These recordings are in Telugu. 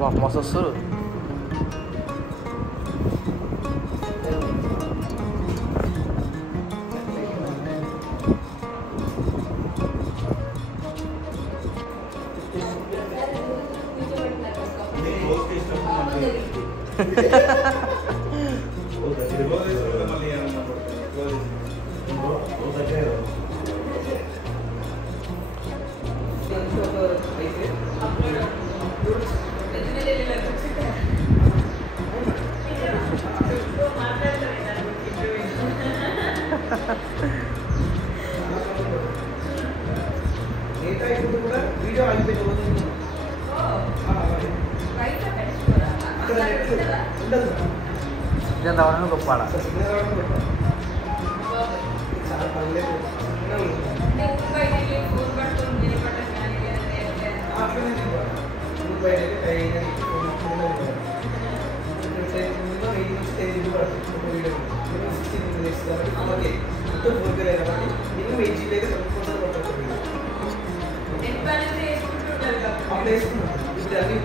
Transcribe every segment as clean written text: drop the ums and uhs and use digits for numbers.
మస్తు వస్తారు. ఇదంతా రావడానికి గొప్ప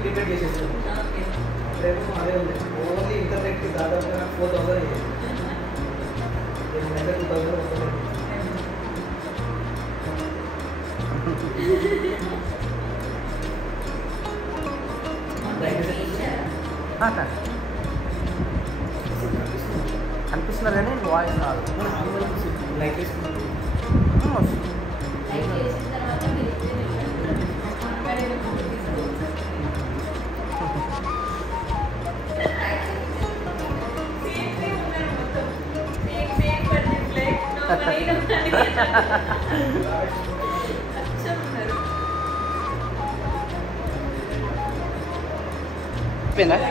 ప్రిపేర్ చేసేస్తాను. అదే ఉంది ఓన్లీ ఇంటర్నెట్కి దాదాపుగా 4000 2000 అనిపిస్తున్నారు కానీ వాయిస్ రాదు. లైక్ చేసుకుంటాం.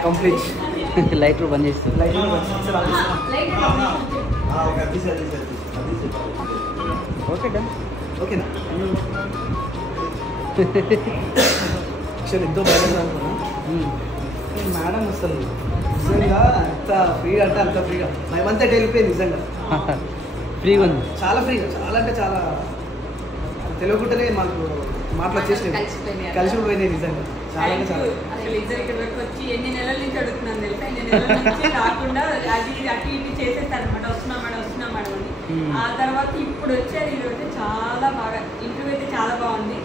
కంప్లీట్ లైట్లు బంద్ చేస్తుంది. Okay done. ఓకేనా యాక్చువల్ ఎంతో బాగా మేడం అసలు నిజంగా ఎంత ఫ్రీగా అంటే అంత ఫ్రీగా మేమంతా వెళ్ళిపోయింది నిజంగా ఫ్రీగా ఉంది. చాలా ఫ్రీగా, చాలా అంటే చాలా తెలియకుండానే మాకు మాటలు వచ్చేసినాయి, కలిసిపోయినాయి నిజంగా చాలా అంటే చాలా. అసలు ఇద్దరు ఇక్కడ వరకు వచ్చి ఎన్ని నెలల నుంచి అడుగుతున్నాను తెలుసా, ఎన్ని నెలల నుంచి రాకుండా అది అటు ఇటు చేసేస్తారు అనమాట, వస్తున్నాం మేడం అని. ఆ తర్వాత ఇప్పుడు వచ్చారు, ఇది అయితే చాలా బాగా ఇంటర్వ్యూ అయితే చాలా బాగుంది.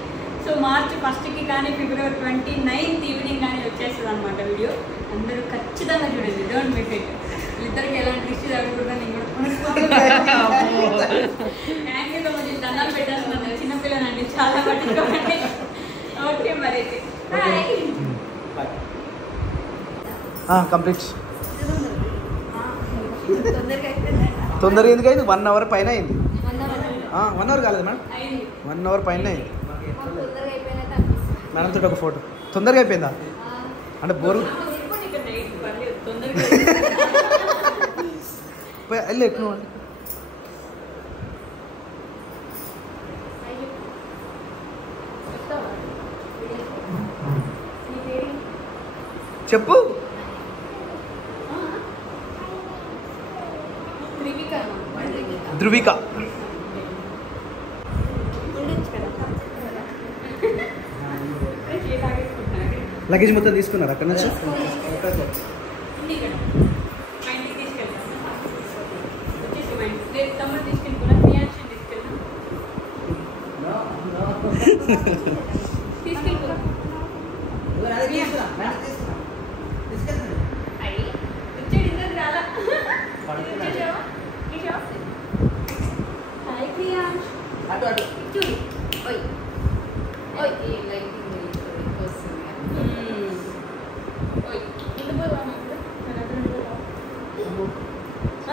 సో మార్చ్ 1కి కానీ February 29th ఈవినింగ్ కానీ వచ్చేస్తుంది అనమాట వీడియో. అందరూ ఖచ్చితంగా చూడండి, డోంట్ మిస్ ఇట్. ఇద్దరికి ఎలాంటి రిస్క్ జరగకూడదు నేను కూడా హ్యాండ్తో కొంచెం దండాలు పెట్టేస్తున్నాను, చిన్నపిల్లనండి చాలా పట్టించుకోండి. ఓకే మరి అయితే కంప్లీట్. తొందరగా ఎందుకు అయింది? 1 hour పైన అయింది. 1 hour కాలేదు మేడం, 1 hour పైన అయింది. మేడం తోటి ఒక ఫోటో. తొందరగా అయిపోయిందా అంటే బోరు వెళ్ళి ఎక్కువ చెప్పు. ధృవిక. లగేజ్ మొత్తం తీసుకున్నారు అక్కడ నుంచి?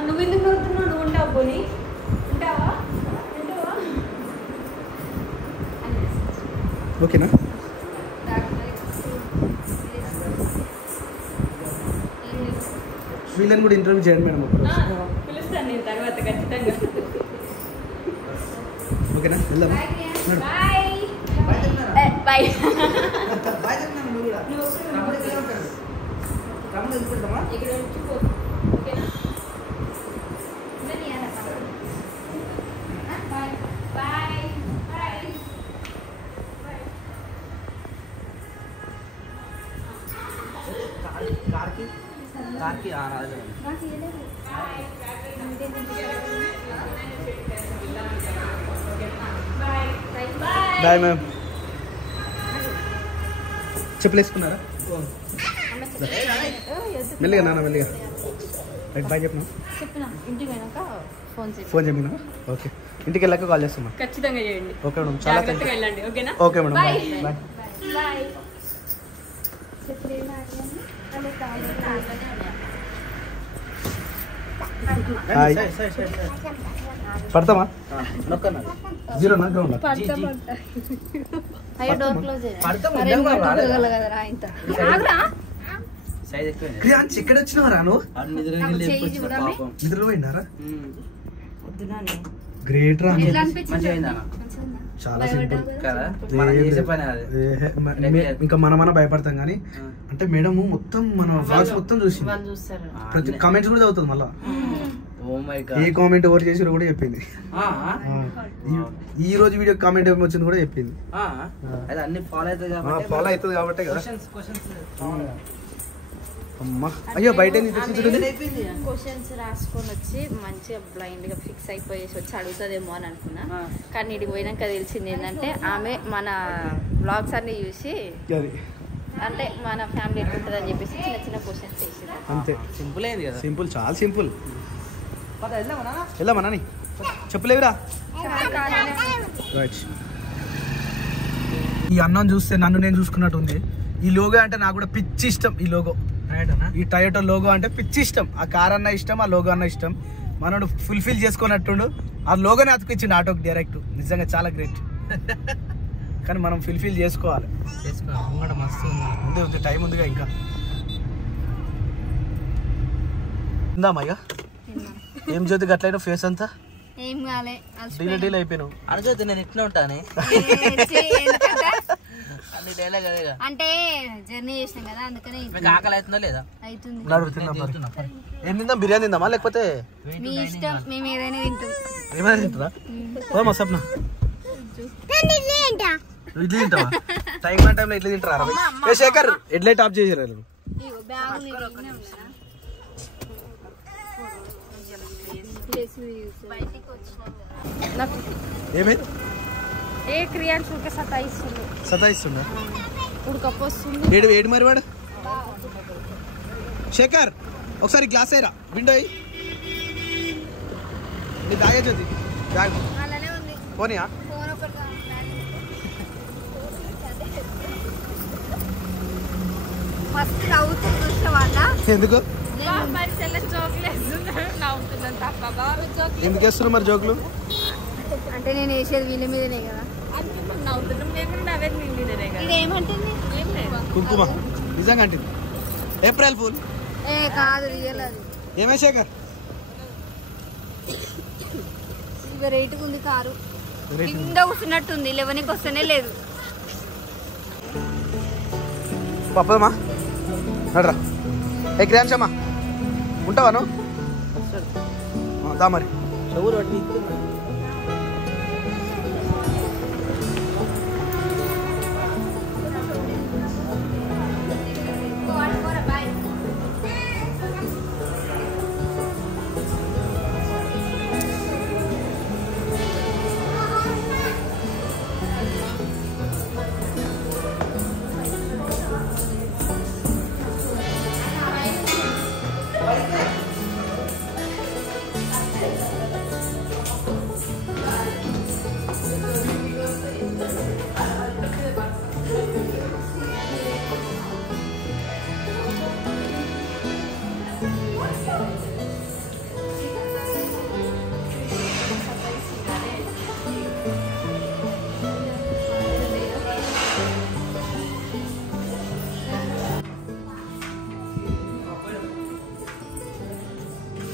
నువ్వెందుకు నవ్వుతున్నావు? నువ్వు ఉంటావు పోనీ, ఉంటావా? ఓకేనా? వీళ్ళని కూడా ఇంటర్వ్యూ చేయండి మేడం. పిలుస్తాను నేను తర్వాత ఖచ్చితంగా. ఓకేనా? వెళ్దాం. Bye bye. ఇక్కడ వచ్చిపో, ఓకేనా? బాయ్. కార్కి బాయ్ మ్యామ్. చెప్పులు వేసుకున్నారా? మెల్లిగా నాన్న మెల్లిగా. రైట్ బాయ్ చెప్పినా ఫోన్ చెప్పినా. ఓకే ఇంటికి వెళ్ళాక కాల్ చేస్తున్నా. ఖచ్చితంగా చేయండి. ఓకే మేడం చాలా జాగ్రత్తగా వెళ్ళండి. ఓకేనా? Okay madam bye. హాయ్ పడతామా? జీరో నా గ్రౌండ్ ఎక్కడ వచ్చినావు రాను? నిద్రలో పోయినారా? గ్రేట్ రా. చాలా సింపుల్. ఇంకా మనం భయపడతాం కానీ అంటే మేడం మొత్తం మన వ్లాగ్స్ మొత్తం చూసింది. ప్రతి కామెంట్స్ కూడా చదువుతుంది. మళ్ళా ఏ కామెంట్ ఎవరు చేసి కూడా చెప్పింది. ఈ రోజు వీడియో కామెంట్ ఏమి వచ్చింది కూడా చెప్పింది. ఫాలో అవుతుంది కాబట్టి కదా. అమ్మా అయ్యో బయట క్వశ్చన్స్ రాసుకొని వచ్చి మంచిగా బ్లైండ్ గా ఫిక్స్ అయిపోయేసి వచ్చి అడుగుతుందేమో అని అనుకున్నా. కానీ ఇడికి పోయినాక తెలిసింది ఏంటంటే ఆమె మన బ్లాగ్స్ అన్ని చూసి అంటే మన ఫ్యామిలీ ఎట్లుంటుంది అని చెప్పేసి చిన్న చిన్న క్వశ్చన్స్ చేసింది. అంతే సింపుల్ అయింది కదా. సింపుల్ చాలా సింపుల్. వెళ్దామా నాని? చెప్పలేవురా. ఈ అన్నం చూస్తే నన్ను నేను చూసుకున్నట్టు ఉంది. ఈ లోగో అంటే నాకు కూడా పిచ్చి ఇష్టం. ఈ లోగో ఈ టయోటో లోగో అంటే పిచ్చి ఇష్టం. ఆ కార్ అన్న ఇష్టం, ఆ లోగో అన్న ఇష్టం. మనోడు ఫుల్ఫిల్ చేసుకున్నట్టుండు. ఆ లోగోని అతికిచ్చిండు ఆటోకి డైరెక్ట్. నిజంగా చాలా గ్రేట్. కానీ మనం ఫుల్ఫిల్ చేసుకోవాలి. ముందు టైం ఉందిగా ఇంకా. ఉందామయ్యా ఏం జ్యోతి గట్లయినా ఫేస్ అంతా ఏం కాలే డీల్ అయిపోయినావు. అడుగుతుంది నేను ఎట్లా ఉంటానే అంటే జర్నీ చేసినాం కదా అందుకని. ఆకలి అవుతుందా లేదా? అవుతుంది. ఏం తిందాం? బిర్యానీ తిందామా లేకపోతే మీ ఇష్టం. మేము ఏదైనా తింటాం. ఏమైనా తింటారా? మా సప్న ఇడ్లీ తింటావా? టైం టైంలో ఇడ్లీ తింటారా? శేఖర్ ఎడ్లైట్ ఆఫ్ చేసారు. ఏమైంది? ఏ క్రియాన్షుకే సతాయిస్తుందా? ఉడకపోస్తుంది. ఏడు మరి వాడు. శేఖర్ ఒకసారి గ్లాస్ అయ్యరా. విండో నీ బ్యాగ్ జ్యోతి బ్యాగ్ పోనీయా? ఎందుకు ఎందుకు వేస్తున్నావు మరి జోకులు? అంటే నేను వేసేది వీళ్ళ మీదనే కదా. కుంకుమ నిజంగా అంటే ఏప్రిల్ ఫుల్ కాదు రియల్. అది ఏమే శేఖర్ రేటుకు ఉంది కారు. కింద కూర్చున్నట్టుంది. 11కి వస్తేనే లేదు. పప్పదమ్మా నడరా. ఏ క్రియాంశమ్మా ఉంటావా నువ్వు? దా మరి. చెవులు పట్టి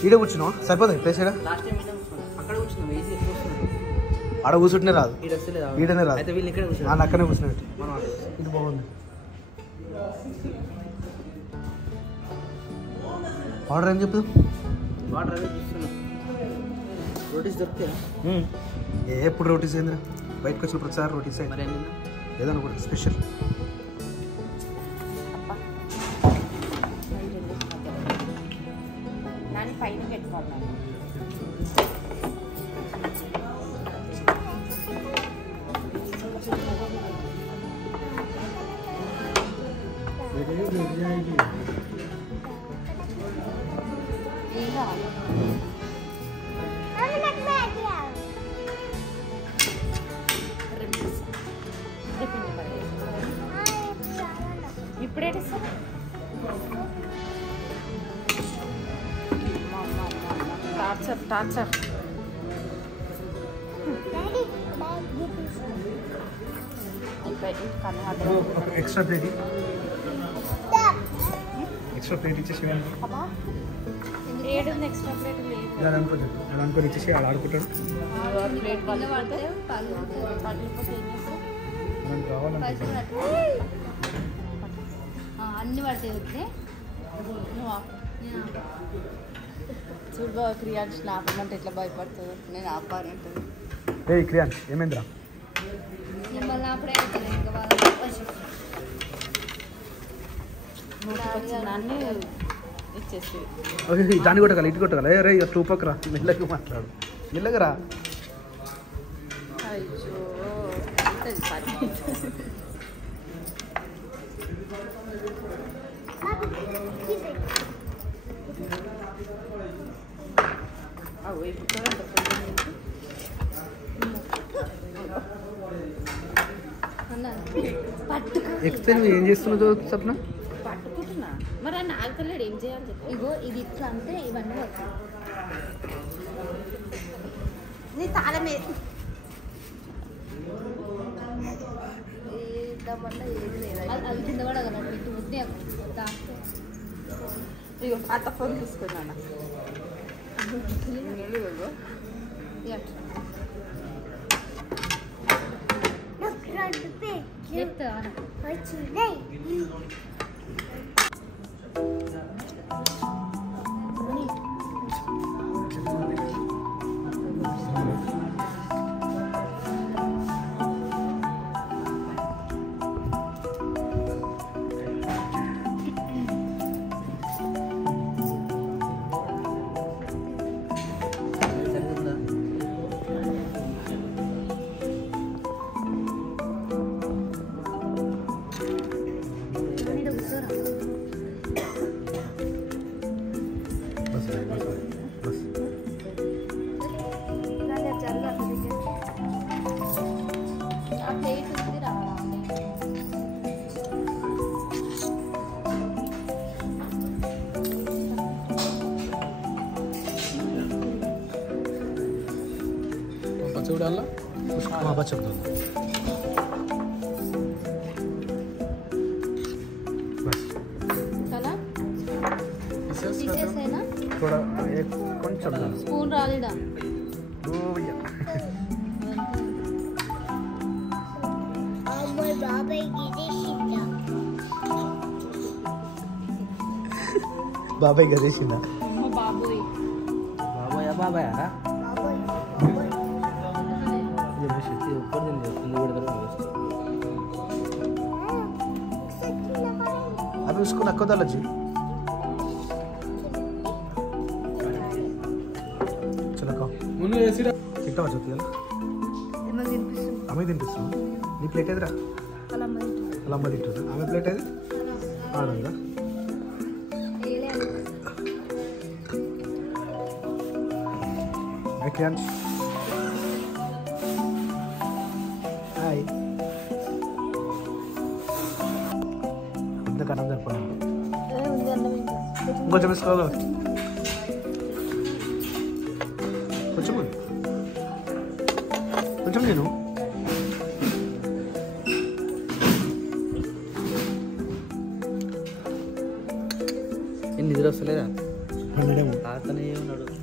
ఈడ కూర్చున్నావా? సరిపోతుంది ప్లేస్. ఈడ ఆడ కూర్చుంటేనే రాదు, ఈడనే రాదు. వాళ్ళు అక్కడనే కూర్చున్నట్టు. ఇది బాగుంది. ఆర్డర్ ఏం చెప్తాం? రోటీస్ దొరుకుతాయి. ఎప్పుడు రోటీస్ ఏందిరా? బయటకు వచ్చిన ప్రతిసారి రోటీస్ ఏదైనా కూడా స్పెషల్. ఇప్పుడే టార్చర్ టార్చర్ ఎక్స్ట్రా ప్లేట్ ఇచ్చేసి ఏడు ఎక్స్ట్రా ప్లేట్ లేదు అనుకోని ఇచ్చేసి ఆడ ఆడుకుంటాడు ప్లేట్ పళ్ళు పడితే పళ్ళిపోతే ఏం చేస్తాం మనం కావాలంటే అన్ని పడితే వస్తే చూడు బాగా క్రియాన్స్ ఆపమంటే ఎట్లా భయపడుతుంది నేను ఆపానంటుంది ఏ క్రియాన్స్ ఏమైందిరా మిమ్మల్ని ఆపడే ఇంకా అన్నీ ఇచ్చేసి దాన్ని కొట్టగల ఇటు కొట్టగల రే చూపకరా మెల్లగా మాట్లాడు మెల్లగరా అయ్యో ఎక్స్తే నువ్వు ఏం చేస్తున్నావు సప్న పట్టుకుంటున్నా మరి ఆ నాలుకలేడు ఏం చేయాలి చెప్పు ఇగో ఇది ఇట్లా అంటే ఇవన్నీ వస్తాయి నీ తాళమే అది కింద కూడా కదా ఇటు ఉద్దే ఇగో అత్త ఫోన్ తీసుకున్నాను डालना उसको वहाँ पर चल दो बस थोड़ा एक कौन चल रहा स्पून रालीड़ा दो भैया बाबाई गदेशिना बाबोई बाबा या बाबा यार ये मशीन ऊपर दिन अभी उसको नको डालो जी चलो खाओ मुन्ने ऐसी कितना बचा होती है हमें दिन पिस्सू नी प्लेट है इधर अलम्मा दिट्टू हमें प्लेट है आडंगा I can. Hi. Udah kanan depan. Enggak jam sekolah. Macam mana? Macam ni, no? Ini nidrah selera. Mana demo? Atane unnadu.